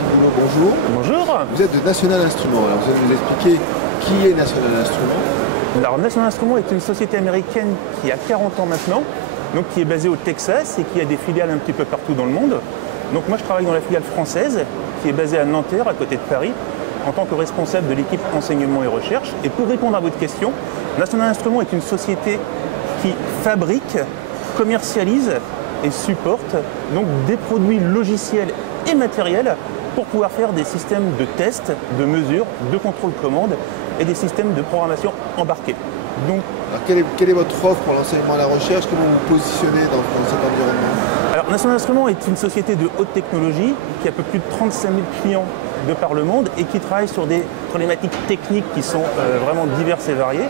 Bonjour. Bonjour. Vous êtes de National Instruments. Alors vous allez nous expliquer qui est National Instruments. Alors National Instruments est une société américaine qui a 40 ans maintenant, donc qui est basée au Texas et qui a des filiales un petit peu partout dans le monde. Donc moi je travaille dans la filiale française qui est basée à Nanterre, à côté de Paris, en tant que responsable de l'équipe enseignement et recherche. Et pour répondre à votre question, National Instruments est une société qui fabrique, commercialise et supporte donc des produits logiciels et matériels pour pouvoir faire des systèmes de test, de mesure, de contrôle commande et des systèmes de programmation embarqués. Donc, alors, quelle est votre offre pour l'enseignement et la recherche? Comment vous vous positionnez dans cet environnement? Alors, National Instruments est une société de haute technologie qui a un peu plus de 35 000 clients de par le monde et qui travaille sur des problématiques techniques qui sont vraiment diverses et variées.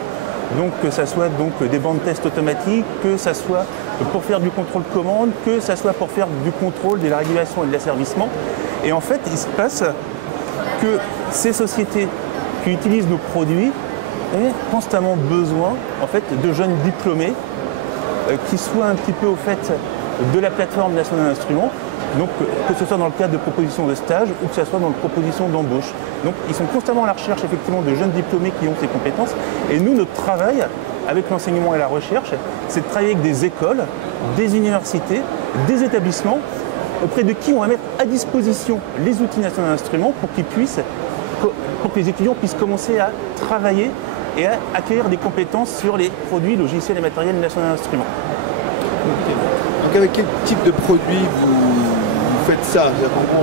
Donc que ça soit donc des bandes de tests automatiques, que ça soit pour faire du contrôle commande, que ça soit pour faire du contrôle, de la régulation et de l'asservissement. Et en fait, il se passe que ces sociétés qui utilisent nos produits ont constamment besoin en fait, de jeunes diplômés qui soient un petit peu au fait de la plateforme National Instruments, donc que ce soit dans le cadre de propositions de stage ou que ce soit dans une proposition d'embauche. Donc ils sont constamment à la recherche effectivement de jeunes diplômés qui ont ces compétences. Et nous, notre travail avec l'enseignement et la recherche, c'est de travailler avec des écoles, des universités, des établissements auprès de qui on va mettre à disposition les outils National Instruments pour que les étudiants puissent commencer à travailler et à acquérir des compétences sur les produits logiciels et matériels National Instruments. Donc avec quel type de produit vous faites ça?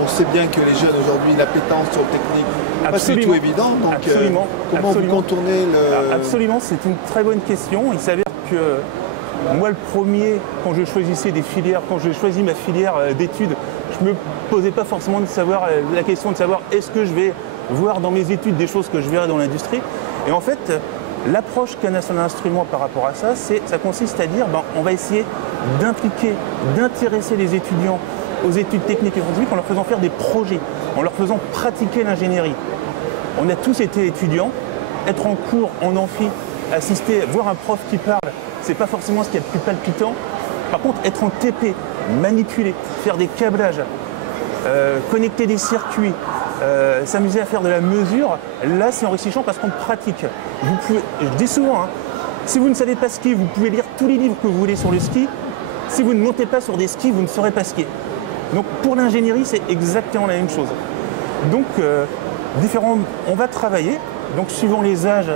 On sait bien que les jeunes aujourd'hui, l'appétence sur le technique, c'est pas du tout évident. Donc absolument. Comment vous contournez le... Absolument, c'est une très bonne question. Il s'avère que moi, le premier, quand je choisissais des filières, quand j'ai choisi ma filière d'études, je ne me posais pas forcément la question de savoir est-ce que je vais voir dans mes études des choses que je verrai dans l'industrie. Et en fait, l'approche qu'a National Instruments par rapport à ça, ça consiste à dire on va essayer d'impliquer, d'intéresser les étudiants aux études techniques et scientifiques en leur faisant faire des projets, en leur faisant pratiquer l'ingénierie. On a tous été étudiants, être en cours, en amphi, assister, voir un prof qui parle, c'est pas forcément ce qu'il y a de plus palpitant. Par contre, être en TP, manipuler, faire des câblages, connecter des circuits, s'amuser à faire de la mesure, là c'est enrichissant parce qu'on pratique. Je dis souvent, si vous ne savez pas skier, vous pouvez lire tous les livres que vous voulez sur le ski. Si vous ne montez pas sur des skis, vous ne saurez pas skier. Donc pour l'ingénierie, c'est exactement la même chose. Donc on va travailler, donc suivant les âges,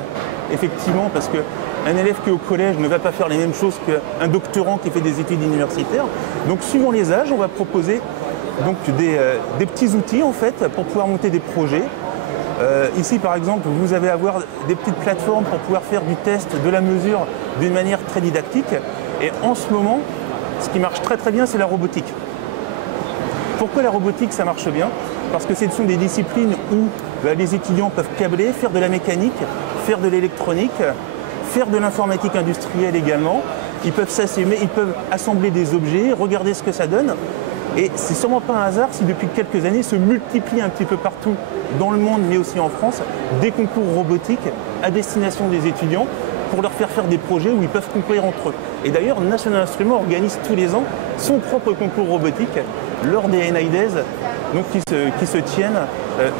effectivement, parce qu'un élève qui est au collège ne va pas faire les mêmes choses qu'un doctorant qui fait des études universitaires. Donc suivant les âges, on va proposer donc, des petits outils en fait pour pouvoir monter des projets. Ici par exemple, vous allez avoir des petites plateformes pour pouvoir faire du test, de la mesure d'une manière très didactique. Et en ce moment, ce qui marche très très bien, c'est la robotique. Pourquoi la robotique ça marche bien? Parce que ce sont des disciplines où les étudiants peuvent câbler, faire de la mécanique, faire de l'électronique, faire de l'informatique industrielle également. Ils peuvent s'assumer, ils peuvent assembler des objets, regarder ce que ça donne. Et c'est sûrement pas un hasard si depuis quelques années se multiplient un petit peu partout dans le monde, mais aussi en France, des concours robotiques à destination des étudiants pour leur faire des projets où ils peuvent concourir entre eux. Et d'ailleurs, National Instruments organise tous les ans son propre concours robotique lors des NI Days, donc qui se tiennent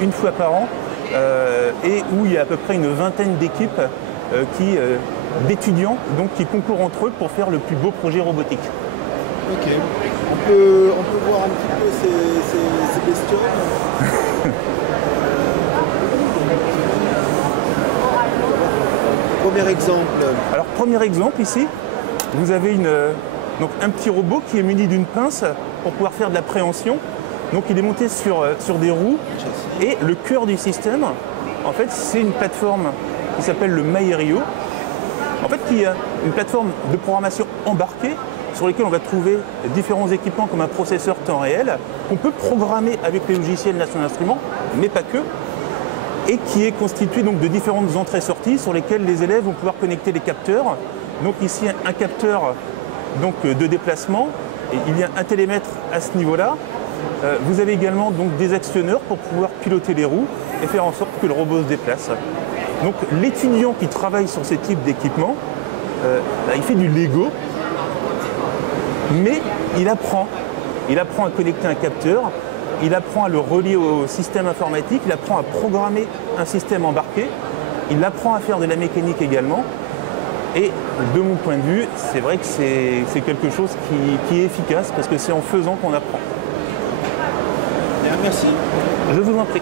une fois par an et où il y a à peu près une vingtaine d'équipes d'étudiants qui concourent entre eux pour faire le plus beau projet robotique. Ok. On peut voir un petit peu ces questions. Premier exemple. Alors, premier exemple ici, vous avez un petit robot qui est muni d'une pince pour pouvoir faire de la préhension. Donc, il est monté sur des roues. Et le cœur du système, en fait, c'est une plateforme qui s'appelle le Maierio. En fait, qui est une plateforme de programmation embarquée sur lesquels on va trouver différents équipements comme un processeur temps réel qu'on peut programmer avec les logiciels National Instruments, mais pas que, et qui est constitué donc de différentes entrées-sorties sur lesquelles les élèves vont pouvoir connecter les capteurs. Donc ici un capteur de déplacement, et il y a un télémètre à ce niveau-là. Vous avez également donc des actionneurs pour pouvoir piloter les roues et faire en sorte que le robot se déplace. Donc l'étudiant qui travaille sur ce type d'équipement, il fait du Lego, mais il apprend à connecter un capteur, il apprend à le relier au système informatique, il apprend à programmer un système embarqué, il apprend à faire de la mécanique également. Et de mon point de vue, c'est vrai que c'est quelque chose qui est efficace parce que c'est en faisant qu'on apprend. Bien, merci. Je vous en prie.